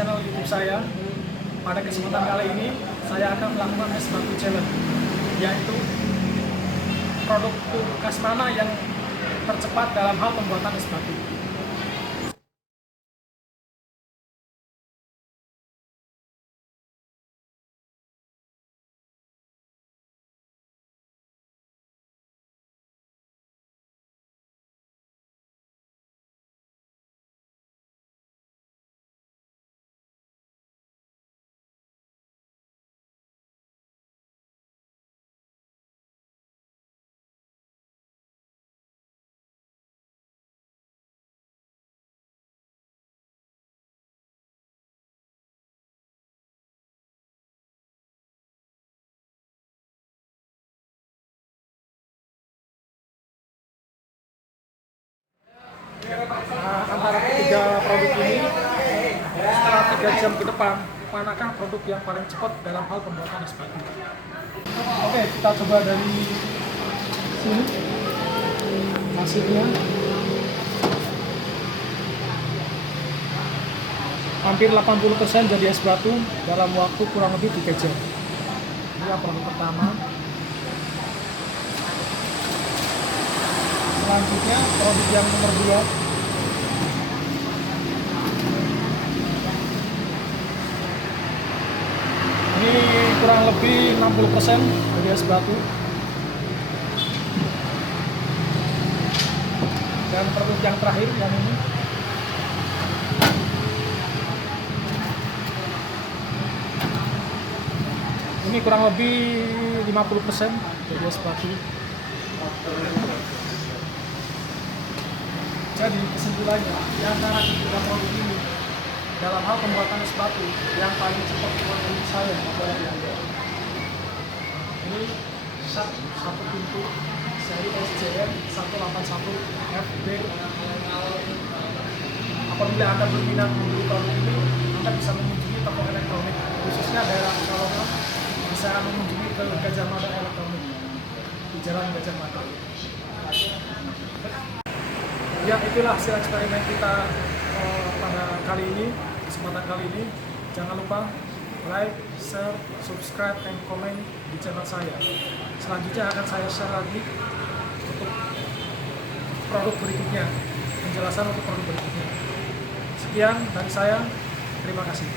channel YouTube saya. Pada kesempatan kali ini, saya akan melakukan es batu challenge, yaitu produk kulkas mana yang tercepat dalam hal pembuatan es batu. Antara ketiga produk ini, setelah 3 jam ke depan, manakah produk yang paling cepat dalam hal pembuatan es batu? Oke, kita coba dari sini hasilnya. Hampir 80% jadi es batu dalam waktu kurang lebih 3 jam. Ini produk pertama. Selanjutnya produk yang nomor 2. Ini kurang lebih 60% dari es batu. Dan produk yang terakhir yang ini. Ini kurang lebih 50% dari es batu. Jadi kesimpulannya, di antara ketiga produk ini, dalam hal pembuatan es batu yang paling cepat menurut saya adalah ini satu pintu seri SJM 181 FB. Apabila Anda berminat membeli produk ini, Anda bisa mengunjungi toko elektronik, khususnya daerah Pekalongan, bisa mengunjungi ke Gajah Mada Elektronik di Jalan Gajah Mada. Ya, itulah hasil eksperimen kita pada kali ini, kesempatan kali ini. Jangan lupa like, share, subscribe, dan komen di channel saya. Selanjutnya akan saya share lagi untuk produk berikutnya, penjelasan untuk produk berikutnya. Sekian dari saya, terima kasih.